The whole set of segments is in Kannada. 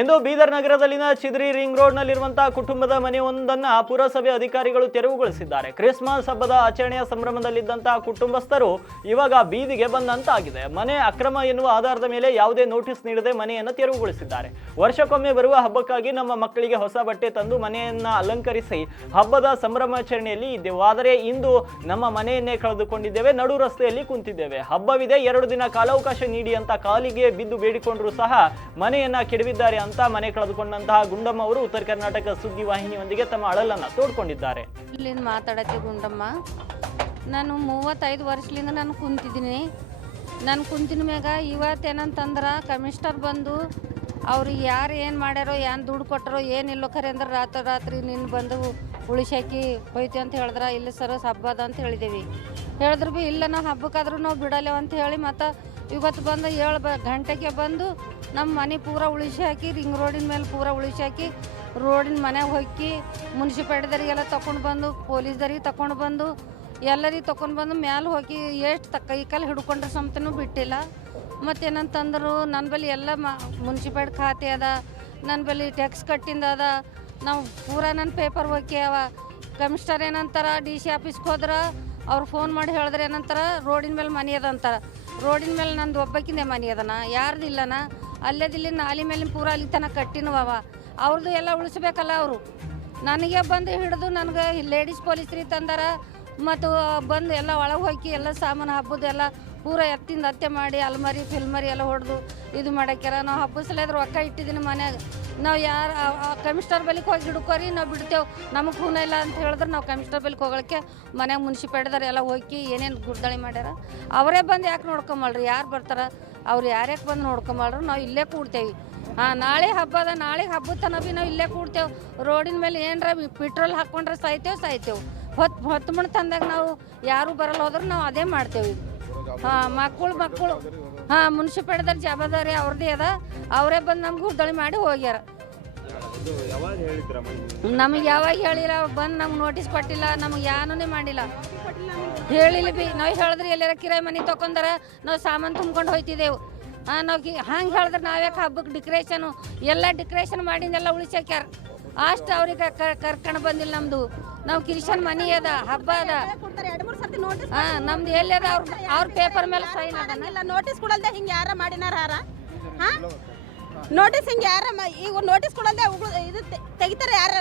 ಎಂದು ಬೀದರ್ ನಗರದಲ್ಲಿನ ಚಿದ್ರಿ ರಿಂಗ್ ರೋಡ್ನಲ್ಲಿರುವಂತಹ ಕುಟುಂಬದ ಮನೆಯೊಂದನ್ನು ಪುರಸಭೆ ಅಧಿಕಾರಿಗಳು ತೆರವುಗೊಳಿಸಿದ್ದಾರೆ. ಕ್ರಿಸ್ಮಸ್ ಹಬ್ಬದ ಆಚರಣೆಯ ಸಂಭ್ರಮದಲ್ಲಿದ್ದಂತಹ ಕುಟುಂಬಸ್ಥರು ಇವಾಗ ಬೀದಿಗೆ ಬಂದಂತಾಗಿದೆ. ಮನೆ ಅಕ್ರಮ ಎನ್ನುವ ಆಧಾರದ ಮೇಲೆ ಯಾವುದೇ ನೋಟಿಸ್ ನೀಡದೆ ಮನೆಯನ್ನು ತೆರವುಗೊಳಿಸಿದ್ದಾರೆ. ವರ್ಷಕ್ಕೊಮ್ಮೆ ಬರುವ ಹಬ್ಬಕ್ಕಾಗಿ ನಮ್ಮ ಮಕ್ಕಳಿಗೆ ಹೊಸ ಬಟ್ಟೆ ತಂದು ಮನೆಯನ್ನ ಅಲಂಕರಿಸಿ ಹಬ್ಬದ ಸಂಭ್ರಮಾಚರಣೆಯಲ್ಲಿ ಇದ್ದೆವು. ಆದರೆ ಇಂದು ನಮ್ಮ ಮನೆಯನ್ನೇ ಕಳೆದುಕೊಂಡಿದ್ದೇವೆ, ನಡು ರಸ್ತೆಯಲ್ಲಿ ಕುಂತಿದ್ದೇವೆ. ಹಬ್ಬವಿದೆ, 2 ದಿನ ಕಾಲಾವಕಾಶ ನೀಡಿ ಅಂತ ಕಾಲಿಗೆ ಬಿದ್ದು ಬೇಡಿಕೊಂಡರೂ ಸಹ ಮನೆಯನ್ನ ಕೆಡವಿದ್ದಾರೆ ಅಂತ ಮನೆ ಕಳೆದುಕೊಂಡಂತಹ ಗುಂಡಮ್ಮ ಅವರು ಉತ್ತರ ಕರ್ನಾಟಕ ಸುದ್ದಿ ವಾಹಿನಿಯೊಂದಿಗೆ ತಮ್ಮ ಅಳಲನ್ನ ತೋಡ್ಕೊಂಡಿದ್ದಾರೆ. ಇಲ್ಲಿಂದ ಮಾತಾಡತ್ತೆ ಗುಂಡಮ್ಮ. ನಾನು 35 ವರ್ಷದಿಂದ ನಾನು ಕುಂತಿದ್ದೀನಿ. ನಾನು ಕುಂತಿನ ಮ್ಯಾಗ ಇವತ್ತೇನಂತಂದ್ರೆ ಕಮಿಷನರ್ ಬಂದು ಅವ್ರಿಗೆ ಯಾರು ಏನು ಮಾಡ್ಯಾರೋ ಏನು ದುಡ್ಡು ಕೊಟ್ಟರೋ ಏನಿಲ್ಲೋ ಖರೆ ಅಂದ್ರೆ ರಾತ್ರಿ ನೀನು ಬಂದು ಉಳಿಸಾಕಿ ಹೋಯ್ತು ಅಂತ ಹೇಳಿದ್ರೆ ಇಲ್ಲಿ ಸರಸ್ ಹಬ್ಬ ಅದ ಅಂತ ಹೇಳಿದ್ದೀವಿ. ಹೇಳಿದ್ರು ಭೀ ಇಲ್ಲ ನಾವು ಹಬ್ಬಕ್ಕಾದ್ರೂ ನಾವು ಬಿಡಲೇವ ಅಂತ ಹೇಳಿ ಮತ್ತು ಇವತ್ತು ಬಂದು 7 ಗಂಟೆಗೆ ಬಂದು ನಮ್ಮ ಮನೆ ಪೂರ ಉಳಿಸಿ ಹಾಕಿ ರಿಂಗ್ ರೋಡಿನ ಮೇಲೆ ಪೂರ ಉಳಿಸಿ ಹಾಕಿ ರೋಡಿನ ಮನೆಗೆ ಹೋಗಿ ಮುನ್ಸಿಪಾಲ್ಟಿದರಿಗೆಲ್ಲ ತಗೊಂಡು ಬಂದು ಪೊಲೀಸ್ದರಿಗೆ ತಗೊಂಡು ಬಂದು ಎಲ್ಲರಿಗೆ ತಗೊಂಡು ಬಂದು ಮ್ಯಾಲೆ ಹೋಗಿ ಎಷ್ಟು ಕೈ ಕಾಲು ಹಿಡ್ಕೊಂಡ್ರೆ ಸಮೇತನೂ ಬಿಟ್ಟಿಲ್ಲ. ಮತ್ತೇನಂತಂದ್ರು ನನ್ನ ಬಳಿ ಎಲ್ಲ ಮುನ್ಸಿಪಾಲ್ಟಿ ಖಾತೆ ಅದ, ನನ್ನ ಬಳಿ ಟ್ಯಾಕ್ಸ್ ಕಟ್ಟಿಂದ ಅದ, ನಾವು ಪೂರ ನನ್ನ ಪೇಪರ್ ಹೋಗಿ ಅವ. ಕಮಿಷನರ್ ಏನಂತಾರ DC ಆಫೀಸ್ಗೆ ಹೋದ್ರೆ ಅವ್ರು ಫೋನ್ ಮಾಡಿ ಹೇಳಿದ್ರೆ ಏನಂತಾರ ರೋಡಿನ ಮೇಲೆ ಮನೆ ಅದ ಅಂತಾರೆ. ರೋಡಿನ ಮೇಲೆ ನಂದು ಒಬ್ಬಕ್ಕಿಂದೆ ಮನೆ ಅದನ, ಯಾರ್ದು ಇಲ್ಲನ, ಅಲ್ಲೇದಿಲ್ಲಿ ನಾಲಿ ಮೇಲೆ ಪೂರ ಅಲ್ಲಿ ತನಕ ಕಟ್ಟಿನವ ಅವ್ರದ್ದು ಎಲ್ಲ ಉಳಿಸ್ಬೇಕಲ್ಲ. ಅವರು ನನಗೆ ಬಂದು ಹಿಡಿದು ನನಗೆ ಲೇಡೀಸ್ ಪೊಲೀಸ್ರಿ ತಂದಾರ ಮತ್ತು ಬಂದು ಎಲ್ಲ ಒಳಗೆ ಹೋಗಿ ಎಲ್ಲ ಸಾಮಾನು ಹಬ್ಬದ ಎಲ್ಲ ಪೂರ ಎತ್ತಿಂದ ಹತ್ಯೆ ಮಾಡಿ ಅಲ್ಮರಿ ಫಿಲ್ಮರಿ ಎಲ್ಲ ಹೊಡೆದು ಇದು ಮಾಡಕ್ಯಾರ. ನಾವು ಹಬ್ಬಸಲೇದ್ರೆ ರೊಕ್ಕ ಇಟ್ಟಿದ್ದೀನಿ ಮನ್ಯಾಗ. ನಾವು ಯಾರು ಕಮಿಷನರ್ ಬಳಿಗೆ ಹೋಗಿ ಹಿಡ್ಕೋರಿ ನಾವು ಬಿಡ್ತೇವೆ, ನಮಗೆ ಖೂನ ಇಲ್ಲ ಅಂತ ಹೇಳಿದ್ರೆ ನಾವು ಕಮಿಷನರ್ ಬಳಿಗೆ ಹೋಗೋಕ್ಕೆ ಮನ್ಯಾಗ ಮುನ್ಸಿಪಾಲ್ಟಿದಾರೆ ಎಲ್ಲ ಹೋಗಿ ಏನೇನು ಗುರ್ದಾಳಿ ಮಾಡ್ಯಾರ ಅವರೇ ಬಂದು ಯಾಕೆ ನೋಡ್ಕೊಂಬಲ್ರಿ, ಯಾರು ಬರ್ತಾರೆ ಅವ್ರು ಯಾರ್ಯಾಕೆ ಬಂದು ನೋಡ್ಕೊಂಬಲ್ರು. ನಾವು ಇಲ್ಲೇ ಕೂಡ್ತೇವೆ. ನಾಳೆ ಹಬ್ಬ ಅದ, ನಾಳೆಗೆ ಹಬ್ಬದ ತನಕ ಭೀ ನಾವು ಇಲ್ಲೇ ಕೂಡ್ತೇವೆ. ರೋಡಿನ ಮೇಲೆ ಏನರ ಪೆಟ್ರೋಲ್ ಹಾಕ್ಕೊಂಡ್ರೆ ಸಾಯ್ತೇವೆ. ಹೊತ್ತು ಮಣ್ಣು ತಂದಾಗ ನಾವು ಯಾರು ಬರಲ್ಲ ಹೋದ್ರೆ ನಾವು ಅದೇ ಮಾಡ್ತೇವೆ. ಮಕ್ಕಳು ಮುನ್ಸಿಪಾಲ್ಟಿದಾರ ಜವಾಬ್ದಾರಿ ಅವ್ರದ್ದೇ ಅದ, ಅವರೇ ಬಂದು ನಮ್ಗೆ ಗುರ್ದಳಿ ಮಾಡಿ ಹೋಗ್ಯಾರ. ನಮಗೆ ಯಾವಾಗ ಹೇಳಿಲ್ಲ, ಬಂದು ನಮ್ಗೆ ನೋಟಿಸ್ ಕೊಟ್ಟಿಲ್ಲ, ನಮ್ಗೆ ಏನೂ ಮಾಡಿಲ್ಲ, ಹೇಳಿಲ್ಲ ಭೀ. ನಾವು ಹೇಳಿದ್ರೆ ಎಲ್ಲಾರ ಕಿರಾಯಿ ಮನೆ ತೊಗೊಂಡಾರ ನಾವು ಸಾಮಾನು ತುಂಬ್ಕೊಂಡು ಹೋಯ್ತಿದ್ದೆವು. ನಾವು ಹಂಗೆ ಹೇಳಿದ್ರೆ ನಾವ್ಯಾಕೆ ಹಬ್ಬಕ್ಕೆ ಡೆಕೋರೇಷನು ಎಲ್ಲ ಡೆಕೋರೇಷನ್ ಮಾಡಿಂದೆಲ್ಲ ಉಳಿಸಾಕ್ಯಾರ. ಅಷ್ಟು ಅವ್ರಿಗೆ ಕರ್ಕೊಂಡು ಬಂದಿಲ್ಲ. ನಮ್ಮದು ನಾವು ಕಿರಿಶನ್ ಮನಿ ಅದ, ಹಬ್ಬ ಅದ, ನಮ್ದು ಎಲ್ಲಿ ಅದ ಅವ್ರ ಪೇಪರ್ ಮೇಲೆ ಸೈನ್ ಅದ. ನೋಟಿಸ್ ಕೊಡಲ್ದೆ ಹಿಂಗೆ ಯಾರ ಮಾಡಿನಾರ ನೋಟಿಸ್ ಹಿಂಗೆ ಯಾರ ಈಗ ನೋಟಿಸ್ ಕೊಡಲ್ದೆ ಇದು ತೆಗಿತಾರೆ ಯಾರ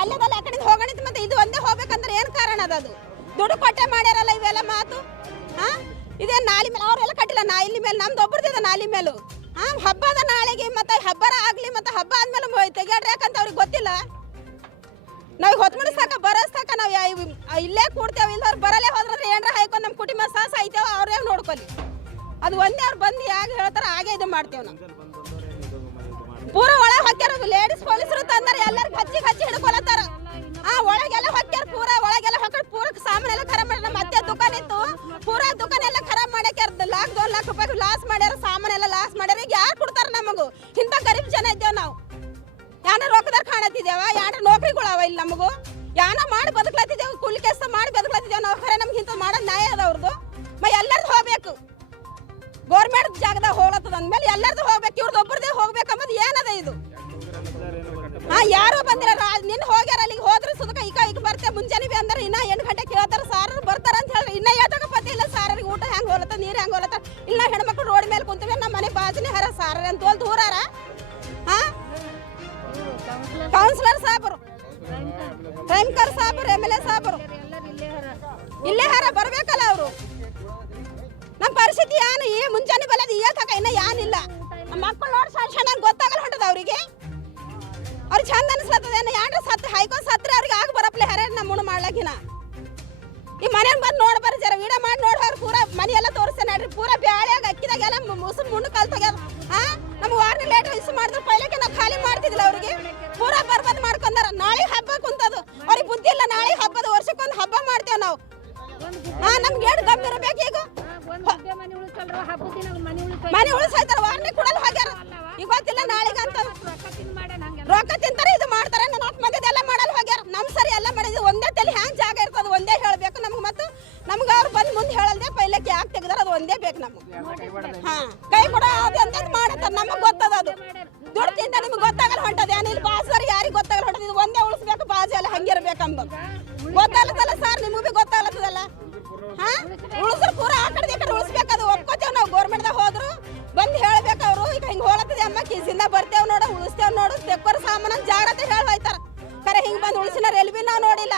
ಅಲ್ಲದಲ್ಲ ಆ ಕಡೆ ಹೋಗೋಣಿದ್ ಮತ್ತೆ ಇದು ಒಂದೇ ಹೋಗ್ಬೇಕಂದ್ರೆ ಏನು ಕಾರಣ ಅದು? ದುಡ್ಡು ಕೊಟ್ಟೆ ಮಾಡ್ಯಾರಲ್ಲ ಇವೆಲ್ಲ ಮಾತು. ಇದೇ ನಾಲಿ ಮೇಲೆ ಅವರೆಲ್ಲ ಕಟ್ಟಿಲ್ಲ, ನಾಲಿ ಮೇಲೆ ನಮ್ದು ಒಬ್ಬರದಿದೆ ನಾಲಿ ಮೇಲೂ. ಹಬ್ಬದ ನಾಳೆಗೆ ಮತ್ತೆ ಹಬ್ಬರ ಆಗಲಿ ಮತ್ತೆ ಹಬ್ಬ ಆದ್ಮೇಲೆ ತೆಗಿಯಾಡ್ರಿ ಯಾಕಂತ ಅವ್ರಿಗೆ ಗೊತ್ತಿಲ್ಲ. ನಾವು ಹೊತ್ಮಡಿಸಾಕ ಬರಸ್ತಾಕ ನಾವು ಇಲ್ಲೇ ಕೂಡ್ತೇವೆ. ಇಲ್ಲವ್ರು ಬರಲೇ ಹೋದ್ರೆ ಏನ್ರ ಹಾಯ್ಕೊಂಡು ನಮ್ಮ ಕುಟುಂಬ ಸಾಸ ಐತೇವ ಅವ್ರೇ ನೋಡ್ಕೊಲಿ. ಅದು ಒಂದೇ ಅವ್ರು ಬಂದು ಯಾಕೆ ಹೇಳ್ತಾರೆ ಹಾಗೆ ಇದು ಮಾಡ್ತೇವೆ ನಾವು. ಪೂರ ಒಳಗೆ ಹೊಕ್ಕ್ಯಾರ ಲೇಡೀಸ್ ಪೊಲೀಸರು ತಂದಾರ, ಎಲ್ಲರಿಗೂ ಹಚ್ಚಿ ಹಿಡ್ಕೊಳತ್ತಾರ. ಒಳಗೆಲ್ಲ ಹೊಕ್ಕ್ಯಾರ, ಪೂರ ಒಳಗೆಲ್ಲ ಹೊಕ್ಕೊಂಡು ಪೂರ ಸಾಮಾನೆಲ್ಲ ಖರಾಬ್ ಮಾಡ್ಯಾರ. ನಮ್ಮ ಅತ್ತೆ ದುಕಾನ್ ಇತ್ತು, ಪೂರ ದುಕಾನ್ ಎಲ್ಲ ಖರಾಬ್ ಮಾಡ್ಯಾರ. 1 ಲಕ್ಷ ರೂಪಾಯಿ ಲಾಸ್ ಮಾಡ್ಯಾರ, ಸಾಮಾನೆಲ್ಲ ಲಾಸ್ ಮಾಡ್ಯಾರ. ಈಗ ಯಾರು ಕೊಡ್ತಾರ ನಮಗೂ? ಇಂಥ ಗರೀಬ್ ಜನ ಇದ್ದೇವೆ ನಾವು. ಯಾನ ರೊಕ್ಕದಾರ ಕಾಣತ್ತಿದ್ದೇವ, ಯಾರ ನೌಕರಿಗಳವ ಇಲ್ಲಿ ನಮಗೂ. ಯಾನ ಮಾಡಿ ಬದುಕ್ಲತ್ತಿದ್ದೇವೆ, ಕೂಲಿ ಕೆಲಸ ಮಾಡಿ ಬದುಕ್ಲತ್ತಿದ್ದೇವೆ ನಾವು. ಖರೆ ನಮ್ಗೆ ಇಂಥ ಮಾಡೋದು ನ್ಯಾಯ ಅದ ಅವ್ರದ್ದು. ಎಲ್ಲರದು ಹೋಗ್ಬೇಕು, ಗೌರ್ಮೆಂಟ್ ಜಾಗದಾಗ ಹೋಗ್ಲತ್ತದ ಅಂದ್ಮೇಲೆ ಎಲ್ಲರದು ಹೋಗ್ಬೇಕು. ಇವ್ರದ್ದು ಒಬ್ಬರದೇ ಹೋಗ್ಬೇಕಂಬುದು ಏನದ ಇದು? ಯಾರು ಬಂದಿಲ್ಲ. ನಿನ್ನ ಹೋಗ್ಯಾರ, ಅಲ್ಲಿಗೆ ಹೋದ್ರೆ ಸುದಕ ಈಗ ಬರ್ತೇವೆ. ಮುಂಜಾನೆ ಬಿ ಅಂದ್ರೆ ಇನ್ನ 8 ಗಂಟೆ ಕೇಳ್ತಾರ, ಸಾರರು ಬರ್ತಾರ ಅಂತ ಹೇಳಿ ಇನ್ನ ಯಾತಕ ಪತ್ತೆ ಇಲ್ಲ. ಸಾರಿಗೆ ಊಟ ಹೆಂಗೆ ಹೋಲತ್ತ, ನೀರು ಹೆಂಗೆ ಹೋಲತ್ತ. ಇಲ್ಲ ಹೆಣ್ಮಕ್ಳು ರೋಡ್ ಮೇಲೆ ಕುಂತೀವಿ, ನಮ್ಮ ಮನೆ ಬಾಜುನೇ ಹರ ಸಾರ ಅಂತ ಹೋಲ್ ದೂರಾರ. ಕೌನ್ಸಿಲರ್ ಸಾಬರು, ಟೈಮ್ಕರ್ ಸಾಬರು, MLA ಸಾಬರು ಇಲ್ಲೇ ಹಾರ ಬರ್ಬೇಕಲ್ಲ ಅವರು. ನಮ್ಮ ಪರಿಸ್ಥಿತಿ ಏನು ಈ ಮುಂಜಾನೆ ಬಲ್ಲದ ಏತಕ ಇನ್ನ ಏನಿಲ್ಲ. ಮಕ್ಕಳು ನೋಡಿ ಸಣ್ಣ ಗೊತ್ತಾಗಲ್ಲ ಹೊಂಟದ ಅವ್ರಿಗೆ. ಅವ್ರಿಗೆ ಚಂದ ಅನಿಸ್ಲತ್ತದ. ಯಾರು ಸತ್ತು ಹಾಯ್ಕೊಂಡು ಸತ್ರೆ ಅವ್ರಿಗೆ ಆಗ ಬರಪ್ಲೆ ಹರ ನಮ್ಮ ಮಾಡ್ಲಾಕಿನ. ಈ ಮನೇನ ಬಂದು ನೋಡಿ ಬರ್ರಿ, ಜರ ವೀಡಿಯೋ ಮಾಡಿ ನೋಡಿ ಅವ್ರು ಪೂರ ಮನೆ ಎಲ್ಲ ತೋರಿಸ್ತೇನೆ ನೋಡ್ರಿ. ಪೂರ ಬ್ಯಾಳ್ಯಾಗ ಅಕ್ಕಿದಾಗೆಲ್ಲ ಮುಸುನ್ ಮುಣ್ಣು ಕಾಲ್ ತೆಗ್ಯಾರ. ನಮ್ಗೆ ವಾರ್ನಿ ಲೇಟ್ ಇಸು ಮಾಡಿದ್ರು ಪೈಲಕ್ಕೆ ನಾವು ಖಾಲಿ ಮಾಡ್ತಿದ್ದಿಲ್ಲ. ಅವ್ರಿಗೆ ಪೂರ ಬರ್ಬಂದ್ ಮಾಡ್ಕೊಂಡಾರ. ನಾಳೆ ಹಬ್ಬ ಕುಂತದು ಅವ್ರಿಗೆ ಬುದ್ಧಿ ಇಲ್ಲ. ನಾಳೆ ಹಬ್ಬದ ವರ್ಷಕ್ಕೊಂದು ಹಬ್ಬ ಮಾಡ್ತೇವೆ ನಾವು. ನಮ್ಗೆ ಏನು ಗಮ್ ಇರಬೇಕು? ಈಗ ಮನೆ ಉಳಿಸಾಯ್ತಾರ, ವಾರ್ನಿ ಕೊಡಲು ಹೋಗ್ಯಾರ. ಈಗ ಗೊತ್ತಿಲ್ಲ ನಾಳೆಗಂತ ರೊಕ್ಕ ತಿಂತಾರೆ, ಇದು ಮಾಡ್ತಾರೆ. 4 ಮಂದಿದೆಲ್ಲ ಮಾಡಲು ಹೋಗ್ಯಾರ. ನಮ್ಮ ಸರಿ ಎಲ್ಲ ಮಾಡಿದ್ವಿ. ಒಂದೇ ತಲೆ ಹ್ಯಾಂಗ್ ಜಾಗ ಇರ್ತದೆ, ಒಂದೇ ಹೇಳಬೇಕು ನಮ್ಗೆ. ಮತ್ತು ನಮ್ಗೆ ಅವ್ರು ಬಂದು ಮುಂದೆ ಹೇಳಲ್ದೆ ಪೈಲಕ್ಕೆ ಯಾಕೆ ತೆಗ್ದಾರ ಅದು ಒಂದೇ ಬೇಕು ನಮ್ಗೆ. ಕೈ ಕೊಡ ಅದು ಅಂತ ಮಾಡತ್ತಾರ, ನಮಗೆ ಗೊತ್ತದ. ಅದು ದುಡ್ಡು ತಿಂತ ಕಂಬ ಗೊತ್ತಾಗತ್ತಲ್ಲ ಸರ್, ನಿಮಗೂ ಬಿ ಗೊತ್ತಾಗತ್ತದಲ್ಲ. ಹಾ ಉಳಿಸ್ರು ಪೂರ ಆ ಕಡೆ ಈ ಕಡೆ ಉಳಿಸ್ಬೇಕದು ಒಪ್ಕೋತೇವ್ ನಾವು. ಗೌರ್ಮೆಂಟ್ದಾಗ ಹೋದ್ರು ಬಂದು ಹೇಳ್ಬೇಕು ಅವರು, ಈಗ ಹಿಂಗೆ ಹೋಲತ್ತದ ಅಮ್ಮ ಕಿಸಿಂದ ಬರ್ತೇವ್ ನೋಡು ಉಳಿಸ್ತೇವ್ ನೋಡು ತೆಕ್ಕೋರ್ ಸಾಮಾನ ಜಾಗ್ರತೆ ಹೇಳಿ ಹೋಯ್ತಾರ. ಖರೆ ಹಿಂಗೆ ಬಂದು ಉಳಿಸಿನ ರೈಲ್ವೆ ನಾವು ನೋಡಿಲ್ಲ.